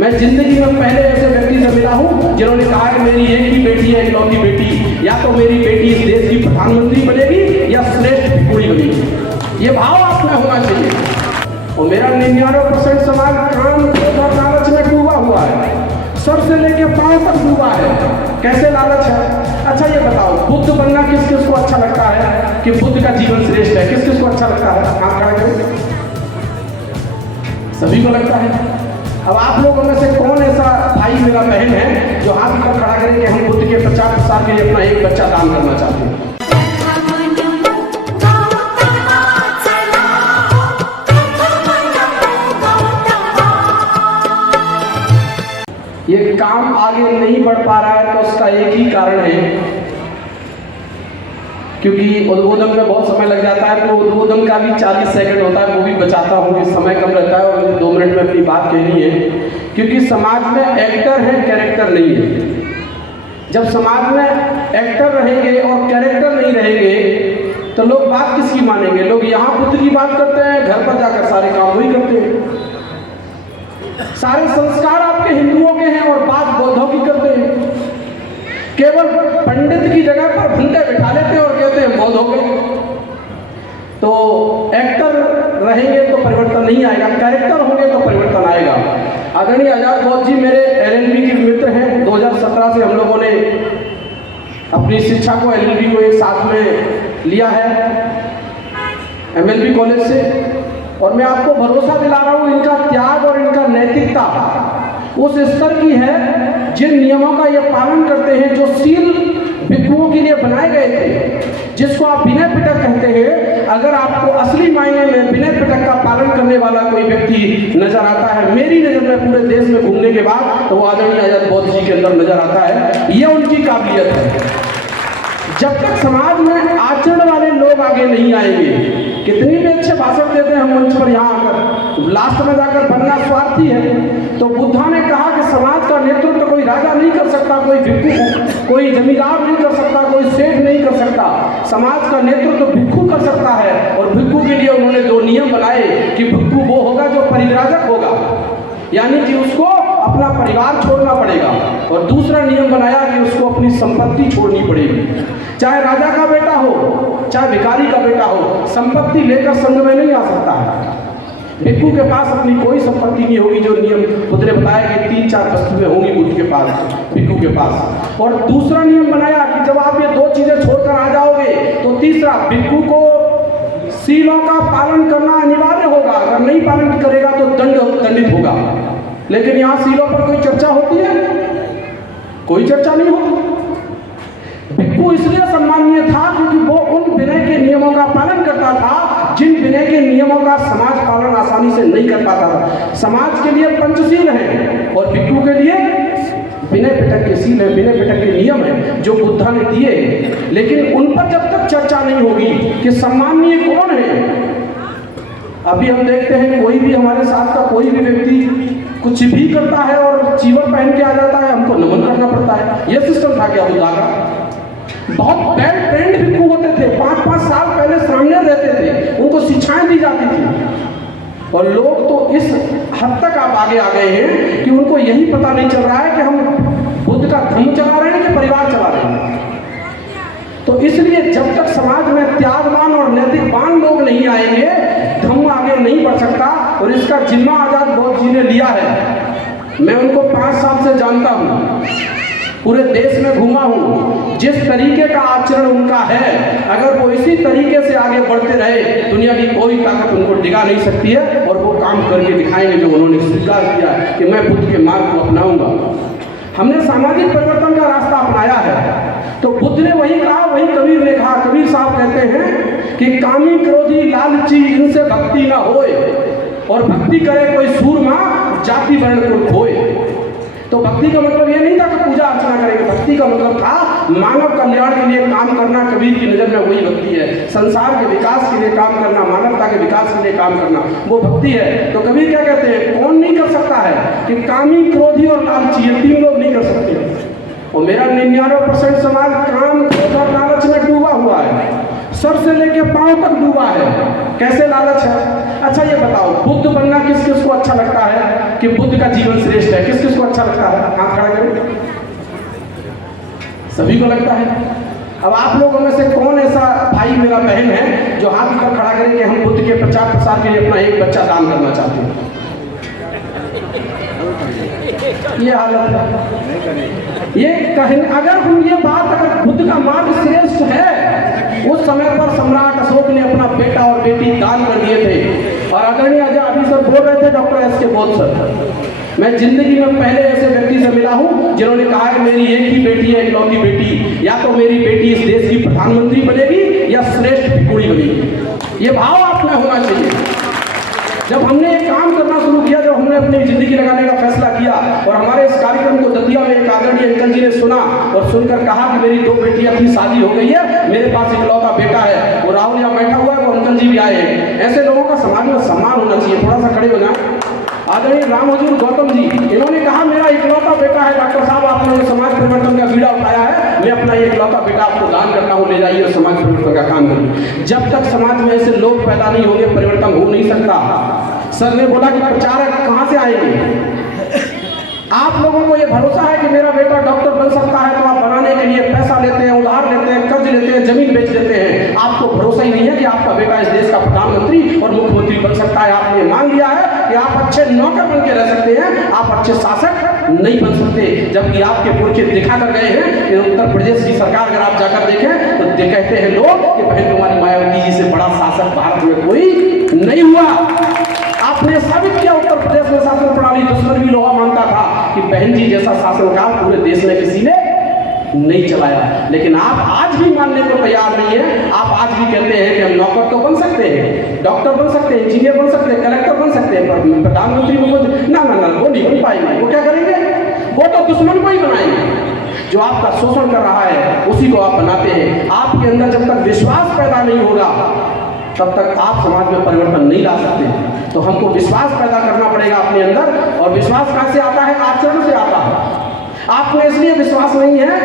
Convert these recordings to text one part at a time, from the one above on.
मैं जिंदगी में पहले ऐसे व्यक्ति से मिला हूँ जिन्होंने कहा है मेरी एक ही बेटी है, इकलौती बेटी, या तो मेरी बेटी इस देश की प्रधानमंत्री बनेगी या श्रेष्ठ भिखुड़ी बनेगी। ये भाव आप में होना चाहिए। और मेरा 99% समाज काम और लालच में डूबा हुआ है, सर से लेके पांव तक डूबा है। कैसे लालच है? अच्छा ये बताओ, बुद्ध बनना किस किस को अच्छा लगता है कि बुद्ध का जीवन श्रेष्ठ है? किस किस को अच्छा लगता है? हाथ खड़ा करें। सभी को लगता है। अब आप लोगों में से कौन ऐसा भाई मेरा बहन है जो हाथ पर खड़ा करे कि हम बुद्ध के प्रचार प्रसार के लिए अपना एक बच्चा दान करना चाहते हैं? ये काम आगे नहीं बढ़ पा रहा है तो उसका एक ही कारण है, क्योंकि उद्बोधन में बहुत समय लग जाता है। तो उद्बोधन का भी 40 सेकंड होता है, वो भी बचाता हूँ कि समय कम रहता है और मुझे 2 मिनट में अपनी बात कहनी है। क्योंकि समाज में एक्टर है, कैरेक्टर नहीं है। जब समाज में एक्टर रहेंगे और कैरेक्टर नहीं रहेंगे तो लोग बात किसकी मानेंगे? लोग यहाँ बुद्ध की बात करते हैं, घर पर जाकर सारे काम वही करते हैं। सारे संस्कार आपके हिंदुओं के हैं और बात बौद्धों की करते हैं। केवल पंडित की जगह पर घंटे बिठा लेते हैं और कहते हैं बौद्ध हो गए। तो एक्टर रहेंगे तो परिवर्तन नहीं आएगा, कैरेक्टर होंगे तो परिवर्तन आएगा। आदरणीय आजाद बौद्ध जी मेरे एलएलबी के मित्र हैं। 2017 से हम लोगों ने अपनी शिक्षा को एलएलबी को एक साथ में लिया है एमएलबी कॉलेज से, और मैं आपको भरोसा दिला रहा हूँ इनका त्याग और इनका नैतिकता उस स्तर की है जिन नियमों का ये पालन करते हैं, जो सील भिक्षुओं के लिए बनाए गए थे, जिसको आप विनय पिटक कहते हैं। अगर आपको असली मायने में विनय पिटक का पालन करने वाला कोई व्यक्ति नजर आता है मेरी नजर में पूरे देश में घूमने के बाद, तो वो आदरणीय आजाद बौद्ध जी के अंदर नजर आता है। ये उनकी काबिलियत है। जब तक समाज में आचरण वाले लोग आगे नहीं आएंगे, कितनी भी अच्छे भाषण देते हैं हम मंच पर यहाँ आकर, लास्ट में जाकर बनना स्वार्थी है। तो बुद्धा ने कहा कि समाज का नेतृत्व कोई राजा नहीं कर सकता, कोई भिक्षु, कोई जमींदार नहीं कर सकता, कोई सेठ नहीं कर सकता। समाज का नेतृत्व भिक्षु कर सकता है। और भिक्षु के लिए उन्होंने 2 नियम बनाए कि भिक्षु वो होगा जो परिव्राजक होगा, यानी कि उसको अपना परिवार छोड़ना पड़ेगा, और दूसरा नियम बनाया कि उसको अपनी संपत्ति छोड़नी पड़ेगी। चाहे राजा का बेटा हो, चाहे भिखारी का बेटा हो, संपत्ति लेकर संघ में नहीं आ सकता है। भिक्षु के पास अपनी कोई संपत्ति नहीं होगी, जो नियम बुद्ध ने बताया कि 3-4 वस्तुएं होंगी बुद्ध के पास, भिक्षु के पास। और दूसरा नियम बनाया कि जब आप ये 2 चीजें छोड़कर आ जाओगे तो तीसरा, भिक्षु को सीलों का पालन करना अनिवार्य होगा। अगर नहीं पालन करेगा तो दंडित होगा। लेकिन यहाँ सीलों पर कोई चर्चा होती है? कोई चर्चा नहीं होती। भिक्षु इसलिए सम्माननीय था क्योंकि वो उन विनय के नियमों का पालन करता था जिन विनय के नियमों का समाज पालन आसानी से नहीं कर पाता था। समाज के लिए पंचशील है और भिक्षु के लिए विनय पिटक के सील है, विनय पिटक के नियम है जो बुद्धा ने दिए। लेकिन उन पर जब तक चर्चा नहीं होगी कि सम्माननीय कौन है। अभी हम देखते हैं कोई भी हमारे साथ का कोई भी व्यक्ति कुछ भी करता है और चीवर पहन के आ जाता है, हमको नमन करना पड़ता है। यह सिस्टम था क्या बुद्धा का? बहुत वेल ट्रेंड भिक्षु होते थे, 5-5 साल पहले सामने रहते थे, उनको शिक्षाएं दी जाती थी। और लोग तो इस हद तक आप आगे आ गए हैं कि उनको यही पता नहीं चल रहा है कि हम बुद्ध का धर्म चला रहे हैं कि परिवार चला रहे हैं। तो इसलिए जब तक समाज में त्यागवान और नैतिकवान लोग नहीं आएंगे, धर्म आगे नहीं बढ़ सकता। और इसका जिम्मा आजाद बौद्ध जी ने लिया है। मैं उनको 5 साल से जानता हूँ, पूरे देश में घूमा हूँ। जिस तरीके का आचरण उनका है, अगर वो इसी तरीके से आगे बढ़ते रहे, दुनिया की कोई ताकत उनको डिगा नहीं सकती है। और वो काम करके दिखाएंगे जो उन्होंने स्वीकार किया कि मैं बुद्ध के मार्ग को अपनाऊंगा। हमने सामाजिक परिवर्तन का रास्ता अपनाया है। तो बुद्ध ने वही कहा, वही कबीर ने कहा। कबीर साहब कहते हैं कि कामी क्रोधी लालची इनसे भक्ति ना होए, और भक्ति करे कोई सूरमा जाति वर्ण को खोए। तो भक्ति का मतलब ये नहीं था कि पूजा अर्चना करेंगे। भक्ति का मतलब था मानव कल्याण के लिए काम करना। कबीर की नजर में वही भक्ति है। संसार के विकास के लिए काम करना, मानवता के विकास के लिए काम करना, वो भक्ति है। तो कबीर क्या कहते हैं, कौन नहीं कर सकता है कि कामी क्रोधी और लालची, ये 3 लोग नहीं कर सकते। और मेरा 99% समाज काम, क्रोध और लालच में डूबा हुआ है। सर से लेके पांव तक डूबा है। कैसे लालच है? अच्छा ये बताओ, बुद्ध बनना किस किस को अच्छा लगता है कि बुद्ध का जीवन श्रेष्ठ है? किस किस को अच्छा लगता है? हाथ खड़ा करो। सभी को लगता है। अब आप लोगों में से कौन ऐसा भाई मेरा बहन है जो हाथ पर खड़ा करें कि हम बुद्ध के प्रचार प्रसार के लिए अपना एक बच्चा दान करना चाहते हैं? ये हालत है। ये कहीं अगर हम ये बात, अगर बुद्ध का मार्ग श्रेष्ठ है, उस समय पर सम्राट अशोक ने अपना बेटा और बेटी दान कर दिए थे। और आदरणीय अभी सर बोल रहे थे, डॉक्टर एस के बोध सर, मैं जिंदगी में पहले ऐसे व्यक्ति से मिला हूं जिन्होंने कहा है मेरी एक ही बेटी है, इकलौती बेटी, या तो मेरी बेटी इस देश की प्रधानमंत्री बनेगी या श्रेष्ठ भिखुड़ी बनेगी। ये भाव आप में होना चाहिए। जब हमने एक काम करना शुरू किया, जब हमने अपनी जिंदगी लगाने का फैसला किया और हमारे इस कार्यक्रम को दतिया में एक आदरणीय अंकल जी ने सुना और सुनकर कहा कि मेरी 2 बेटियां थी, शादी हो गई है, मेरे पास इकलौता बेटा है, वो राहुल यहाँ बैठा हुआ है, वो अंकल जी भी आए हैं। ऐसे लोगों का समाज में सम्मान होना चाहिए। थोड़ा सा खड़े हो जाए। आदरणीय राम हजूर गौतम जी, इन्होंने कहा मेरा इकलौता बेटा है, डॉक्टर साहब आपने जो समाज परिवर्तन का बीड़ा उठाया है, मैं अपना ये इकलौता बेटा आपको दान करता हूँ, ले जाइए और समाज परिवर्तन का काम करिए। जब तक समाज में ऐसे लोग पैदा नहीं होंगे, परिवर्तन हो नहीं सकता। सर ने बोला कि प्रचारक कहाँ से आएंगे? आप लोगों को ये भरोसा है कि मेरा बेटा डॉक्टर बन सकता है, तो आप बनाने के लिए पैसा लेते हैं, उधार लेते हैं, कर्ज लेते हैं, जमीन बेच देते हैं। आपको भरोसा ही नहीं है कि आपका बेटा इस देश का प्रधानमंत्री और मुख्यमंत्री बन सकता है। आपने मान लिया है कि आप अच्छे नौकर बन के रह सकते हैं, आप अच्छे शासक नहीं बन सकते। जबकि आपके पुरखे दिखा कर गए हैं कि उत्तर प्रदेश की सरकार अगर आप जाकर देखें तो कहते हैं लोग कि बहन कुमारी मायावती जी से बड़ा शासक भारत में कोई नहीं हुआ। आपने साबित किया उत्तर प्रदेश में शासन प्रणाली, दुश्मन भी लोहा मानता था कि बहन जी जैसा शासनकाल पूरे देश में किसी ने नहीं चलाया। लेकिन आप आज भी मानने को तैयार नहीं है। आप आज भी कहते हैं कि हम नौकर तो बन सकते हैं, डॉक्टर बन सकते हैं, इंजीनियर बन सकते हैं, कलेक्टर बन सकते हैं, पर प्रधानमंत्री ना ना ना वो नहीं बन पाएंगे। वो क्या करेंगे? वो तो दुश्मन को ही बनाएंगे। जो आपका शोषण कर रहा है उसी को आप बनाते हैं। आपके अंदर जब तक विश्वास पैदा नहीं होगा तब तक आप समाज में परिवर्तन नहीं ला सकते। तो हमको विश्वास पैदा करना पड़ेगा अपने अंदर। और विश्वास कहाँ से आता है? आचरण से आता है। आप में इसलिए विश्वास नहीं है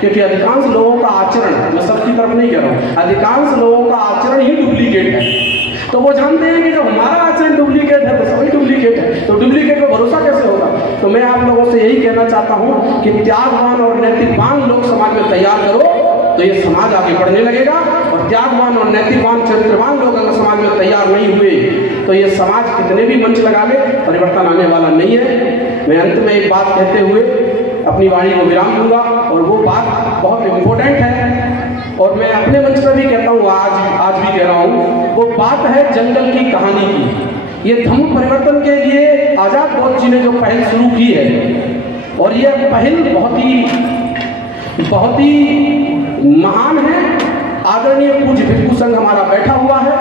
क्योंकि अधिकांश लोगों का आचरण, मैं सबकी तरफ नहीं कह रहा हूँ, अधिकांश लोगों का आचरण ही डुप्लीकेट है। तो वो जानते हैं कि जब हमारा आचरण डुप्लीकेट है तो सभी डुप्लीकेट है, तो डुप्लीकेट पर भरोसा कैसे होगा? तो मैं आप लोगों से यही कहना चाहता हूँ कि त्यागवान और नैतिकवान लोग समाज में तैयार करो तो ये समाज आगे बढ़ने लगेगा। और त्यागवान और नैतिकवान चरित्रवान लोग अगर समाज में तैयार नहीं हुए तो ये समाज कितने भी मंच लगा ले, परिवर्तन आने वाला नहीं है। मैं अंत में एक बात कहते हुए अपनी वाणी को विराम दूंगा, और वो बात बहुत इम्पोर्टेंट है और मैं अपने मंच पर भी कहता हूँ, आज भी कह रहा हूँ। वो बात है जंगल की कहानी की। ये धम्म परिवर्तन के लिए आजाद बौद्ध जी ने जो पहल शुरू की है, और ये पहल बहुत ही महान है। आदरणीय पूज्य भिक्षु संघ हमारा बैठा हुआ है।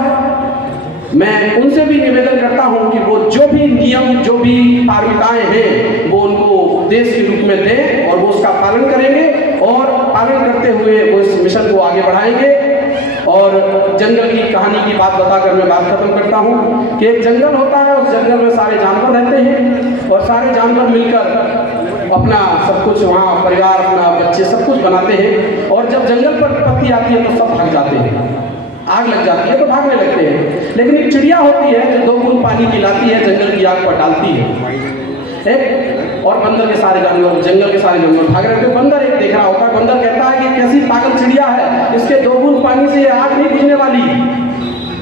मैं उनसे भी निवेदन करता हूं कि वो जो भी नियम, जो भी पारमिताएं हैं, वो उनको उपदेश के रूप में दें और वो उसका पालन करेंगे, और पालन करते हुए वो इस मिशन को आगे बढ़ाएंगे। और जंगल की कहानी की बात बताकर मैं बात खत्म करता हूं कि एक जंगल होता है, उस जंगल में सारे जानवर रहते हैं और सारे जानवर मिलकर अपना सब कुछ, वहाँ परिवार, अपना बच्चे सब कुछ बनाते हैं। और जब जंगल पर विपत्ति आती है तो सब भाग जाते हैं, आग लग जाती है तो भागने लगते हैं। लेकिन एक चिड़िया होती है जो 2 बूंद पानी पिलाती है, जंगल की आग पर डालती है, और बंदर के सारे जानवर, जंगल के सारे जानवर भाग रहे थे। बंदर एक देख रहा होता है, बंदर कहता है कि कैसी पागल चिड़िया है, इसके 2 बूंद पानी से आग नहीं बुझने वाली।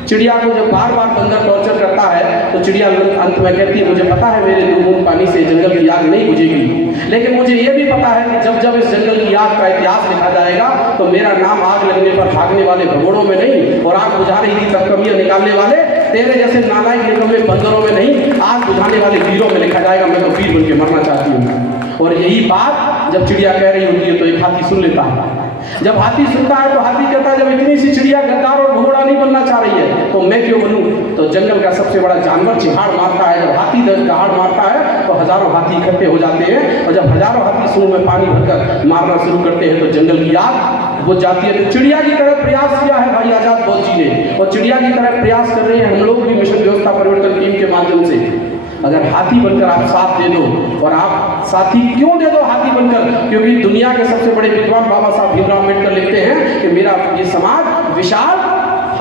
चिड़िया को जब बार बार बंदर टॉर्चर करता है तो चिड़िया अंत में कहती है, मुझे पता है मेरे 2 बूंद पानी से जंगल की आग नहीं बुझेगी, लेकिन मुझे ये भी पता है कि जब जब इस जंगल की आग का इतिहास लिखा जाएगा तो मेरा नाम आग लगने पर भागने वाले भगोड़ों में नहीं, और आग बुझा रही थी तब कमियां निकालने वाले तेरे जैसे नालायक निकम्मे बंदरों में नहीं, आग बुझाने वाले वीरों में लिखा जाएगा। मैं तो वीर बन के मरना चाहती हूँ। और यही बात जब चिड़िया कह रही होती है तो एक हाथी सुन लेता है। जब हाथी सुनता है तो हाथी कहता है, जब इतनी सी चिड़िया गद्दार और घोड़ा नहीं बनना चाह रही है तो मैं क्यों बनूं? तो जंगल का सबसे बड़ा जानवर चिहाड़ मारता है। जब हाथी दहाड़ मारता है तो हजारों हाथी इकट्ठे हो जाते हैं, और जब हजारों हाथी समूह में पानी भरकर मारना शुरू करते हैं तो जंगल की आग बुझ जाती है। तो चिड़िया की तरह प्रयास किया है भाई आजाद बौद्ध जी ने, और चिड़िया की तरह प्रयास कर रहे हैं हम लोग भी मिशन व्यवस्था परिवर्तन टीम के माध्यम से। अगर हाथी बनकर आप साथ दे दो, और आप साथी क्यों दे दो हाथी बनकर? क्योंकि दुनिया के सबसे बड़े विद्वान बाबा साहब भीमराव अम्बेडकर लिखते हैं कि मेरा ये समाज विशाल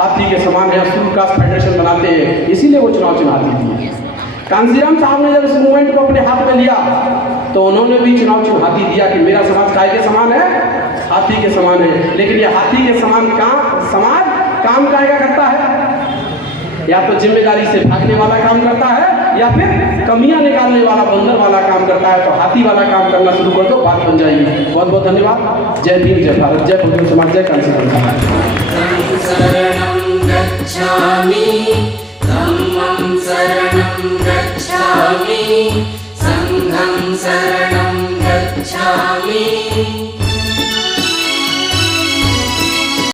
हाथी के समान है, सूर्यकाश फेडरेशन बनाते हैं, इसीलिए वो चुनाव चिन्ह हाथी दिए। कांसीराम साहब ने जब इस मूवमेंट को अपने हाथ में लिया तो उन्होंने भी चुनाव चिन्ह हाथी दिया कि मेरा समाज काय के समान है, हाथी के समान है। लेकिन ये हाथी के समान समाज काम काय का करता है? या तो जिम्मेदारी से भागने वाला काम करता है या फिर कमियां निकालने वाला, बंदर वाला काम करता है। तो हाथी वाला काम करना शुरू कर दो, बात बन जाएगी। बहुत बहुत धन्यवाद। जय भीम, जय भारत, जय बहुजन समाज, जय कांसीराम साहब। शरणं गच्छामि, धम्मं शरणं